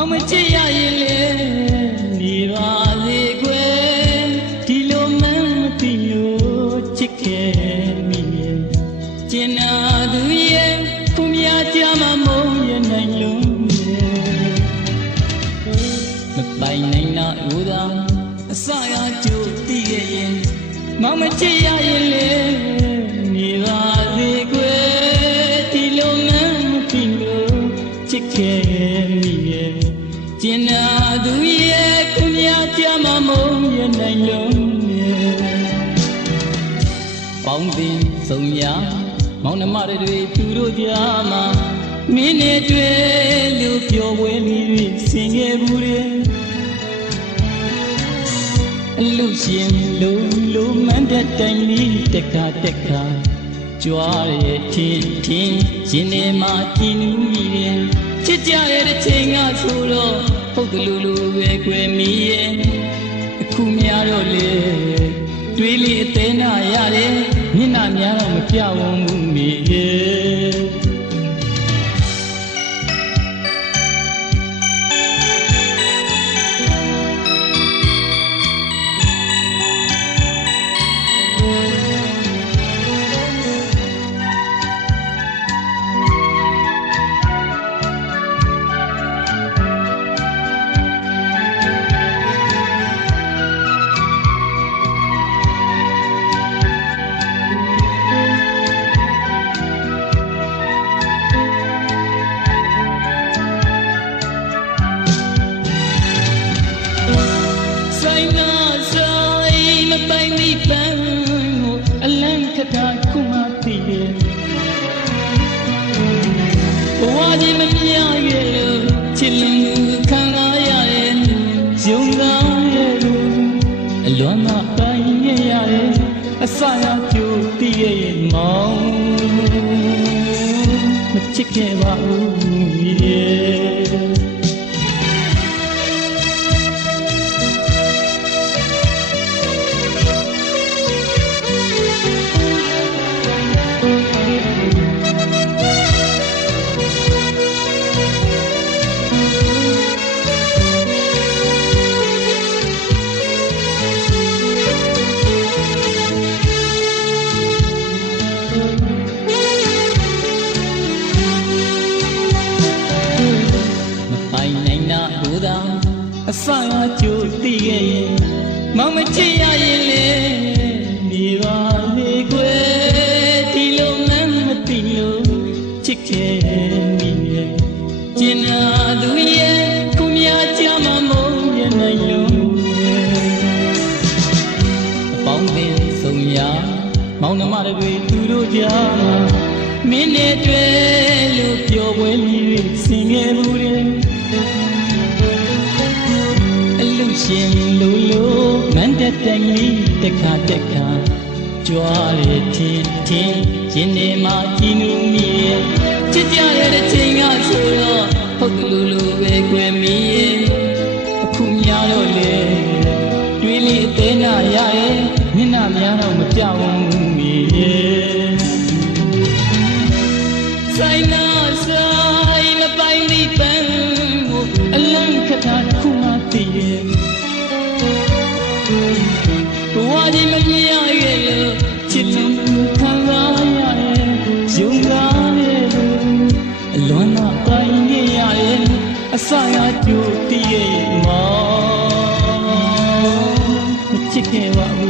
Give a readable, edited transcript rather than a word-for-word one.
မောင်မချစ်ရရင်လေနေပါလေကွယ်ဒီလိုမှန်းမသိလို့ချစ်ခဲ့မိရဲ့ကျင်နာသူရဲ့ခုမြားကြမမုန်းရနိုင်လုံးမပိုင်နိုင်တော့ဦးသာအစရကြိုတည်ခဲ့ရင်မောင်မချစ်ရရင်လေနေပါလေကွယ်ဒီလိုမှန်းမသိလို့ချစ်ခဲ့မိရဲ့ကျင်နာသူရဲ့ခုမြားကြမမုန်းရနိုင်လုံးပေါင်းတင်ဆုံရမောင်နှမတွေသူတို့ကြားမှာမင်းနဲ့တွေ့လို့ပြောပွဲပြီးဆင်ခဲ့ဘူးတဲ့လူရှင်လုံးမန်းတဲ့တိုင်လေးတခါကြွားရဲ့ထင်းရင်ထဲမှာကြည်နူးမိတယ်ချစ်ကြတဲ့ချိန်ကဆိုတော့ဟုတ်တယ်လို့ပဲကွယ်မိရဲ့အခုများတော့လေတွေးလေအသေးနာရတယ်မျက်နှာများတော့မပြောင်းဘူးမိရဲ့ဘဝကြီးမမြင်ရလို့ချစ်လင်ခံရရဲ့ယုံကားရဲ့အလွန်မှပိုင်ရရဲ့အစရကြိုတည်ရဲ့မောင်မချစ်ခဲ့ပါဘူးရဲ့အစအကျိုးတည်ခဲ့ရင်မောင်မချစ်ရရင်လေနေပါလေကွယ်ဒီလိုမှန်းမသိလို့ချစ်ခဲ့မိရဲ့ကျင်နာသူရဲ့ခုမြားကြမမုန်းရနိုင်လို့အပေါင်းတင်ဆုံရမောင်နှမတွေသူတို့ကြားမှာမင်းနဲ့တွေ့လို့ပြောပွဲပြီးဆင်ခဲ့ဘူးတဲ့ရှင်လို့မန်းတဲ့တိုင်လေးတခါကြွားရဲ့ထင်းရင်ထဲမှာကြည်နူးမိရဲ့ချစ်ကြတဲ့ချိန်ကဆိုတော့ဟုတ်တယ်လို့ပဲကွယ်မိရဲ့အခုများတော့လေတွေးလေးအသေးနာရရဲ့မျက်နှာများတော့မပြောင်းဘူးမိရဲ့ဆိုင်နာဆိုင်မပိုင်မိပန်းကိုအလန့်ခတာခုမှတည်ရဲ့ဘဝကြီးမမြင်ရရဲ့လို့ချစ်လို့ခံစားရရဲ့ယုံကားရဲ့အလွန်မှပိုင်ရရဲ့အစရကြိုတည်ရဲ့မောင်မချစ်ခဲ့ပါဘူး